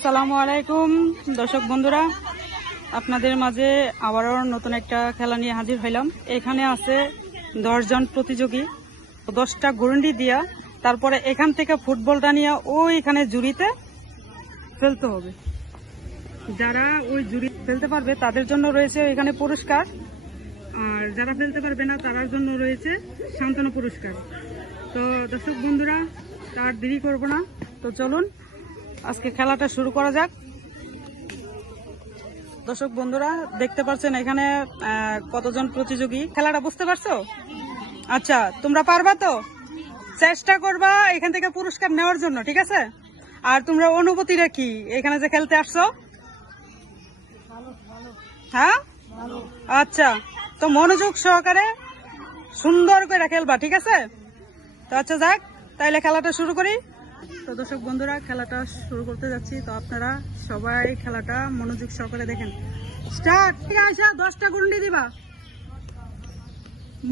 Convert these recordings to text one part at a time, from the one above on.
আসসালামু আলাইকুম দর্শক বন্ধুরা, আপনাদের মাঝে আবারও নতুন একটা খেলা নিয়ে হাজির হইলাম। এখানে আছে 10 জন প্রতিযোগী, 10টা গন্ডি দিয়া তারপরে এখান থেকে ফুটবলটা নিয়ে ওইখানে জুড়িতে ফেলতে হবে। যারা ওই জুড়ি ফেলতে পারবে তাদের জন্য রয়েছে এখানে পুরস্কার, আর যারা ফেলতে পারবে না তার জন্য রয়েছে সান্ত্বনা পুরস্কার। তো দর্শক বন্ধুরা, তার দেরি করব না, তো চলুন আজকে খেলাটা শুরু করা যাক। দর্শক বন্ধুরা, দেখতে পাচ্ছেন এখানে কতজন প্রতিযোগী। খেলাটা বুঝতে পারছো? আচ্ছা, তোমরা পারবা তো? চেষ্টা করবা এখান থেকে পুরস্কার নেওয়ার জন্য, ঠিক আছে? আর তোমরা অনুভূতিটা কি এখানে যে খেলতে আসছো? হ্যাঁ, আচ্ছা, তো মনোযোগ সহকারে সুন্দর করে খেলবা, ঠিক আছে? তো আচ্ছা যাক, তাইলে খেলাটা শুরু করি। তো দর্শক বন্ধুরা, খেলাটা শুরু করতে যাচ্ছি, তো আপনারা সবাই খেলাটা মনোযোগ সহকারে দেখেন। স্টার্ট। ঠিক আছে, 10টা গুন্ডি দিবা,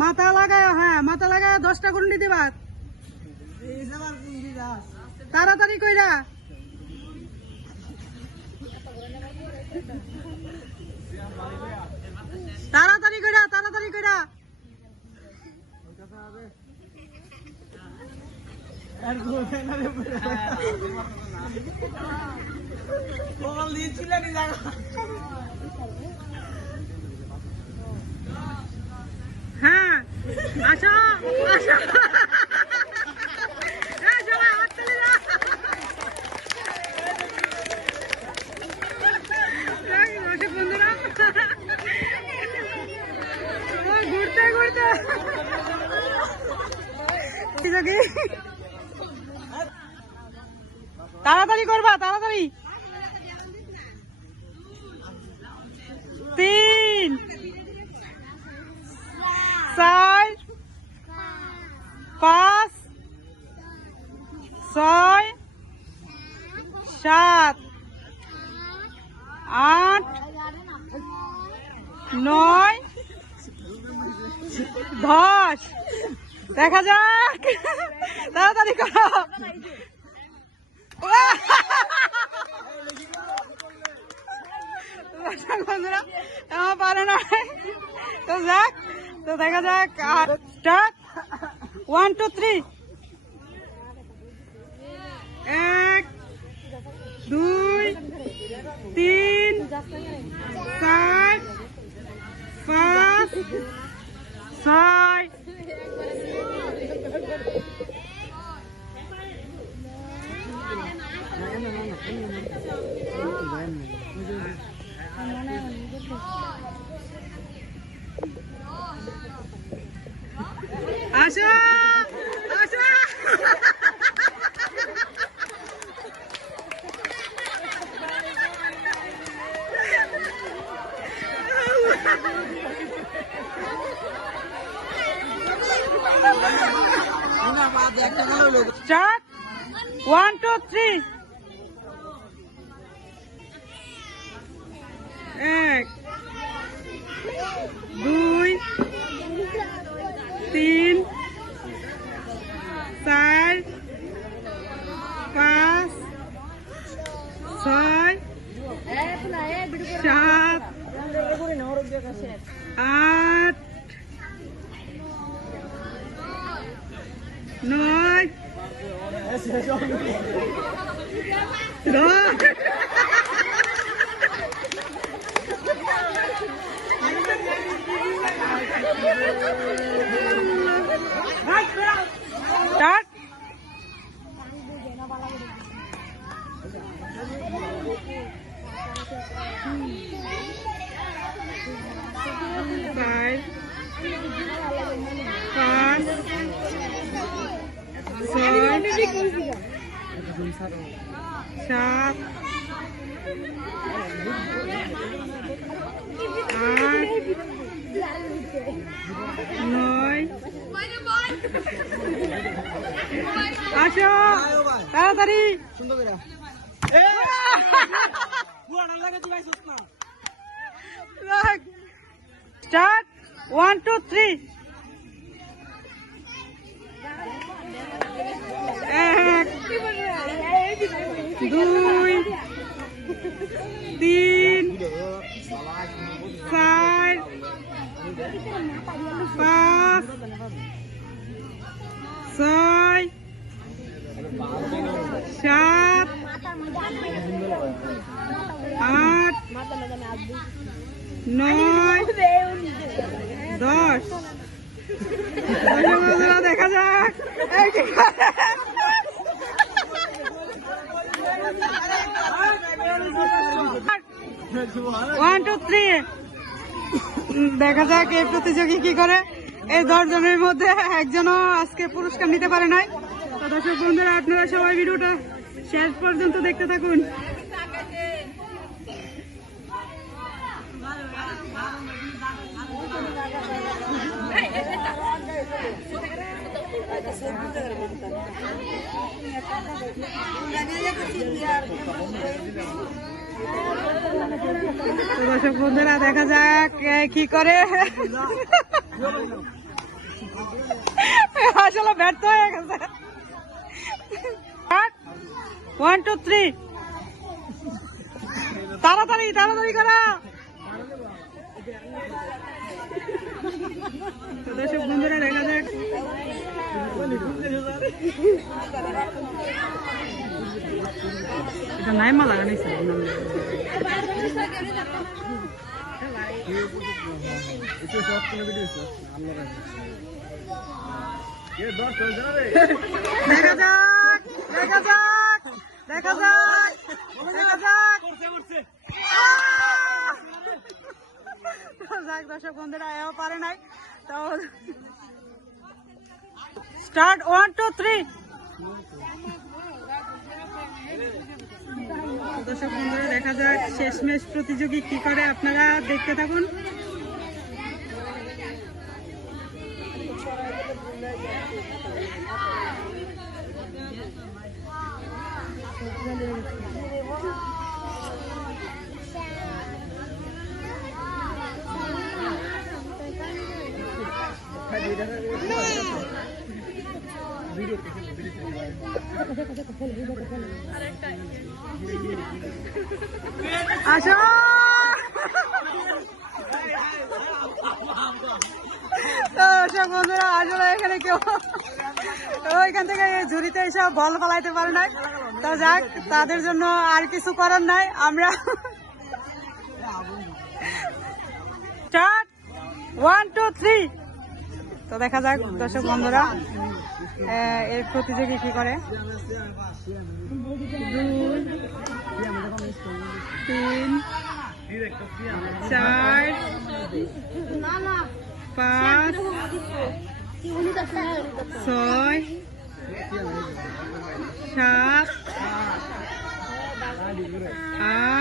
মাথা লাগায়, হ্যাঁ মাথা লাগায় 10টা গুন্ডি দিবা, তাড়াতাড়ি কইরা। তাড়াতাড়ি কইরা, তাড়াতাড়ি কইরা। হ্যাঁ, আচ্ছা আচ্ছা, বন্ধুরা ঘুরতে ঘুরতে তাড়াতাড়ি করবা, তাড়াতাড়ি। 3 4 5 6 7 8 9 10। দেখা যাক, তাড়াতাড়ি করো। বন্ধুরা আমার পারে না, তো যাক, তো দেখা যাক। আর স্টার্ট। 1 2 3। 1 2 3 4 5 6 আশা আশা। Start. 1 2 3। 1 2 3 4 5 6 7 8 9 10। Start. 5 5 6 7 8 9। আসো তাড়াতাড়ি। স্টার্ট। 1 2 3। 1 2 তিন, চার, পাঁচ, ছয়, সাত, আট, 9, 10। দেখা যাক 1, 2, 3 দেখা যাক এই প্রতিযোগী কি করে। এই 10 জনের মধ্যে একজনও আজকে পুরস্কার নিতে পারে নাই। তো দর্শক বন্ধুরা, আপনারা সবাই ভিডিওটা শেষ পর্যন্ত দেখতে থাকুন। দর্শক বন্ধুরা, দেখা যাক কি করে। আসলে ব্যর্থ হয়ে গেছে। 1, 2, 3 তাড়াতাড়ি তাড়াতাড়ি করা। দর্শক বন্ধুরা, দেখা যাক এটা নাইমা লাগানো দেখা যাক দেখা যাক দেখা যাক দেখা যাক যাক। দর্শক বন্ধুরা, এও পারে নাই। তো স্টার্ট 1, 2, 3। দর্শক বন্ধুরা, দেখা যাক শেষমেশ প্রতিযোগী কি করে, আপনারা দেখতে থাকুন। আসো দর্শক বন্ধুরা, আসলে এখানে কেউ ওইখান থেকে ঝুড়িতে এসব বল ফেলাইতে পারে নাই। তো যাক, তাদের জন্য আর কিছু করার নাই। আমরা 1, 2, 3 তো দেখা যাক দর্শক বন্ধুরা এর প্রতিযোগী কি করে। 2, 3, 4, 5, 6, 7,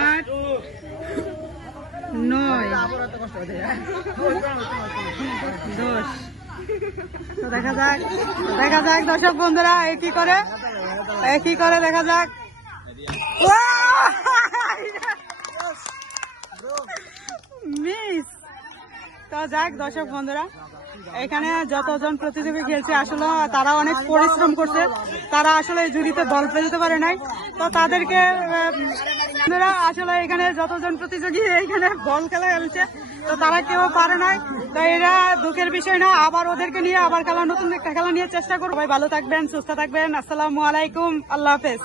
8, 9, 10। তো দেখা যাক দর্শক বন্ধুরা কি করে দেখা যাক। মিস। তো যাক দর্শক বন্ধুরা, এখানে যতজন প্রতিযোগী খেলছে আসলে তারা অনেক পরিশ্রম করছে। তারা আসলে ঝুড়িতে বল ফেলতে পারে নাই। তো তাদেরকে আসলে এখানে যতজন প্রতিযোগী এখানে বল খেলা খেলছে, তো তারা কেউ পারে নাই। তো এরা দুঃখের বিষয় না, আবার ওদেরকে নিয়ে আবার নতুন একটা খেলা নিয়ে চেষ্টা করবো। ভালো থাকবেন, সুস্থ থাকবেন। আসসালামু আলাইকুম, আল্লাহ হাফেজ।